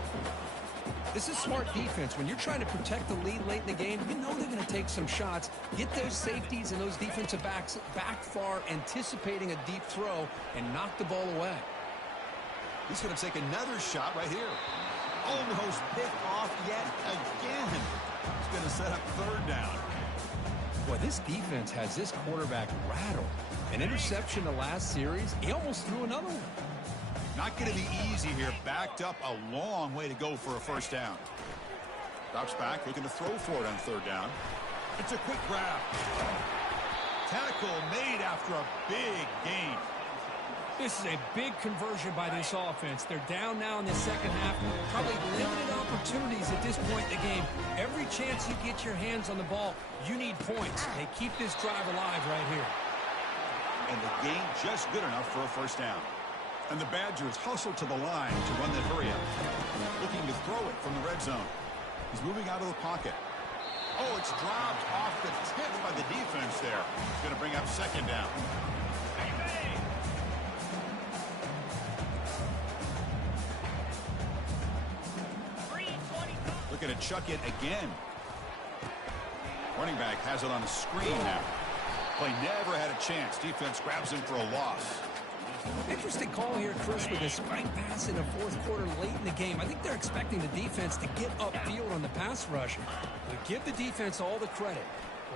This is smart defense. When you're trying to protect the lead late in the game, you know they're going to take some shots, get those safeties and those defensive backs back far, anticipating a deep throw, and knock the ball away. He's going to take another shot right here. Almost picked off yet again. He's going to set up 3rd down. Boy, this defense has this quarterback rattled. An interception the last series, he almost threw another one. Not going to be easy here. Backed up a long way to go for a 1st down. Drops back, looking to throw for it on 3rd down. It's a quick grab. Tackle made after a big gain. This is a big conversion by this offense. They're down now in the second half. Probably limited opportunities at this point in the game. Every chance you get your hands on the ball, you need points. They keep this drive alive right here. And the gain just good enough for a 1st down. And the Badgers hustle to the line to run that hurry up. Looking to throw it from the red zone. He's moving out of the pocket. Oh, it's dropped off the tip by the defense there. It's going to bring up 2nd down. Looking to chuck it again. Running back has it on a screen now. Play never had a chance. Defense grabs him for a loss. Interesting call here, Chris, with a screen pass in the fourth quarter late in the game. I think they're expecting the defense to get upfield on the pass rush. But give the defense all the credit.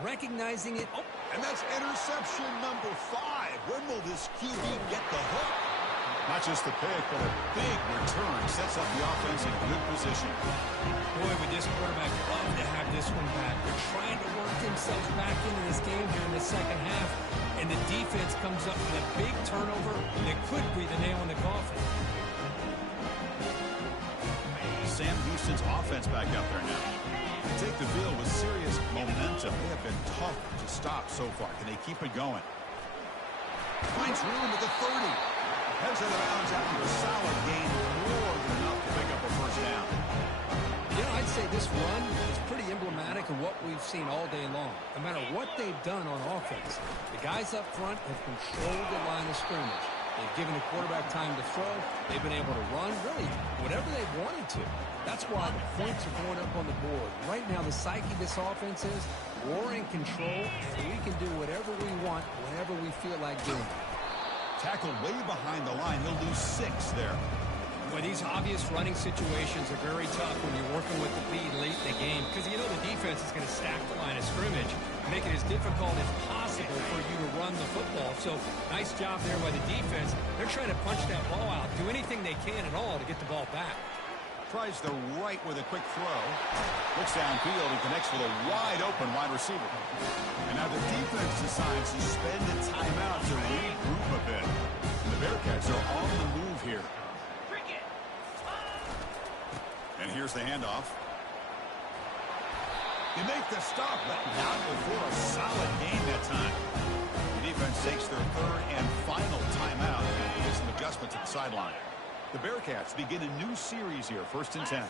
Recognizing it. Oh. And that's interception number 5. When will this QB get the hook? Not just the pick, but a big return. Sets up the offense in good position. Boy, would this quarterback love to have this one back. They're trying to work themselves back into this game here in the second half. And the defense comes up with a big turnover that could be the nail in the coffin. Sam Houston's offense back out there now. They take the field with serious momentum. They have been tough to stop so far. Can they keep it going? Finds room at the 30. Heads out of bounds after a solid gain, more than enough to pick up a first down. You know, I'd say this run is pretty emblematic of what we've seen all day long. No matter what they've done on offense, the guys up front have controlled the line of scrimmage. They've given the quarterback time to throw. They've been able to run, really, whatever they've wanted to. That's why the points are going up on the board. Right now, the psyche of this offense is we're in control, and we can do whatever we want, whenever we feel like doing. Tackled way behind the line. He'll lose 6 there. Well, these obvious running situations are very tough when you're working with the lead late in the game because you know the defense is going to stack the line of scrimmage, make it as difficult as possible for you to run the football. So, nice job there by the defense. They're trying to punch that ball out, do anything they can at all to get the ball back. Tries the right with a quick throw. Looks downfield and connects with a wide-open wide receiver. And now the defense decides to spend a timeout to regroup a bit. And the Bearcats are on the move here. And here's the handoff. They make the stop, but not before a solid gain that time. The defense takes their 3rd and final timeout and makes some adjustments at the sideline. The Bearcats begin a new series here, 1st and 10.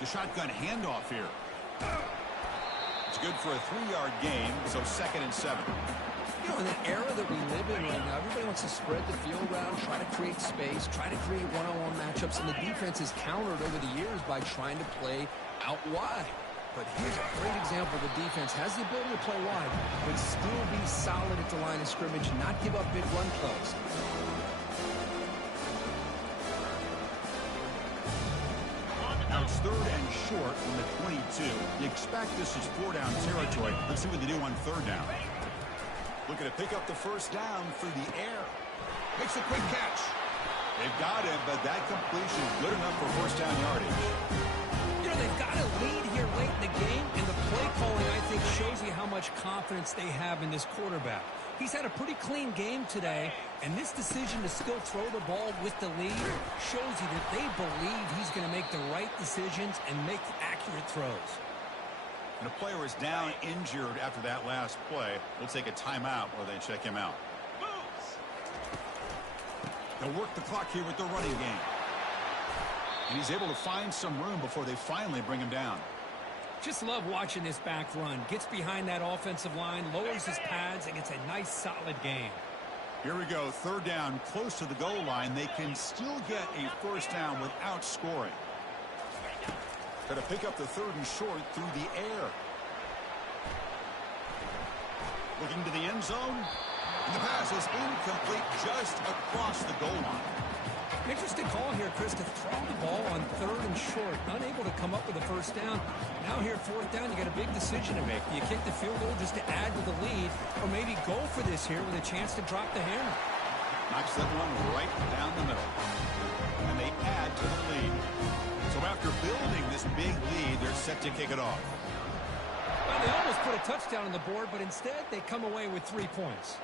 The shotgun handoff here. It's good for a 3-yard gain, so 2nd and 7. You know, in the era that we live in right now, everybody wants to spread the field around, try to create space, try to create one-on-one matchups, and the defense has countered over the years by trying to play out wide. But here's a great example. The defense has the ability to play wide, but still be solid at the line of scrimmage, not give up big run plays. Now it's 3rd and short from the 22. You expect this is 4-down territory. Let's see what they do on 3rd down. Looking to pick up the first down through the air. Makes a quick catch. They've got him, but that completion is good enough for 1st down yardage. You know, they've got a lead here late in the game, and the play calling, I think, shows you how much confidence they have in this quarterback. He's had a pretty clean game today, and this decision to still throw the ball with the lead shows you that they believe he's going to make the right decisions and make accurate throws. And a player is down injured after that last play. We'll take a timeout while they check him out. They'll work the clock here with the running game. And he's able to find some room before they finally bring him down. Just love watching this back run. Gets behind that offensive line, lowers his pads, and gets a nice, solid gain. Here we go. 3rd down, close to the goal line. They can still get a first down without scoring. Got to pick up the 3rd and short through the air. Looking to the end zone. And the pass is incomplete just across the goal line. Interesting call here, Chris, to throw the ball on 3rd and short. Unable to come up with a first down. Now here at 4th down, you got a big decision to make. Do you kick the field goal just to add to the lead, or maybe go for this here with a chance to drop the hammer? Knocks that one right down the middle. And they add to the lead. So after building this big lead, they're set to kick it off. Well, they almost put a touchdown on the board, but instead they come away with 3 points.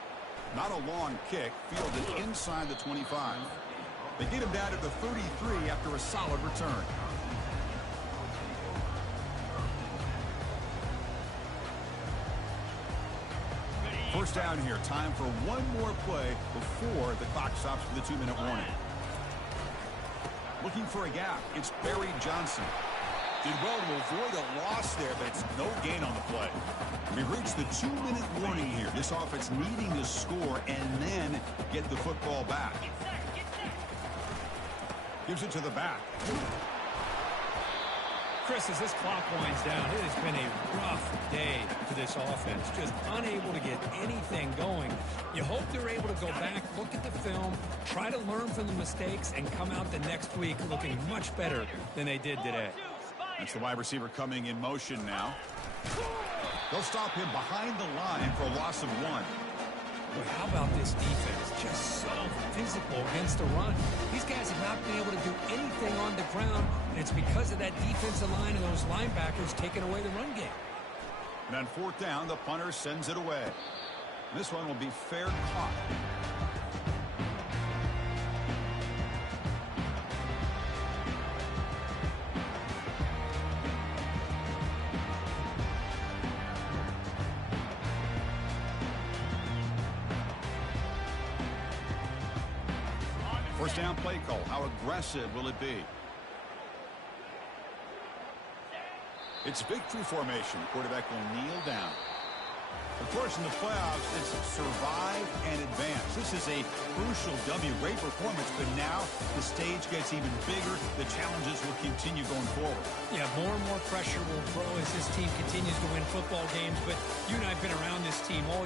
Not a long kick, fielded inside the 25. They get him down to the 33 after a solid return. First down here. Time for one more play before the clock stops for the 2-minute warning. Looking for a gap. It's Barry Johnson. Did well to avoid a loss there, but it's no gain on the play. We've reached the 2-minute warning here. This offense needing to score and then get the football back. Gives it to the back. Chris, as this clock winds down, it has been a rough day for this offense. Just unable to get anything going. You hope they're able to go back, look at the film, try to learn from the mistakes, and come out the next week looking much better than they did today. That's the wide receiver coming in motion now. They'll stop him behind the line for a loss of 1. Boy, how about this defense? Just so physical against the run. These guys have not been able to do anything on the ground, and it's because of that defensive line and those linebackers taking away the run game. And on 4th down, the punter sends it away. This one will be fair caught. First down play call. How aggressive will it be? It's victory formation. Quarterback will kneel down. Of course, in the playoffs, it's survive and advance. This is a crucial W. Great performance, but now the stage gets even bigger. The challenges will continue going forward. Yeah, more and more pressure will grow as this team continues to win football games, but you and I have been around this team all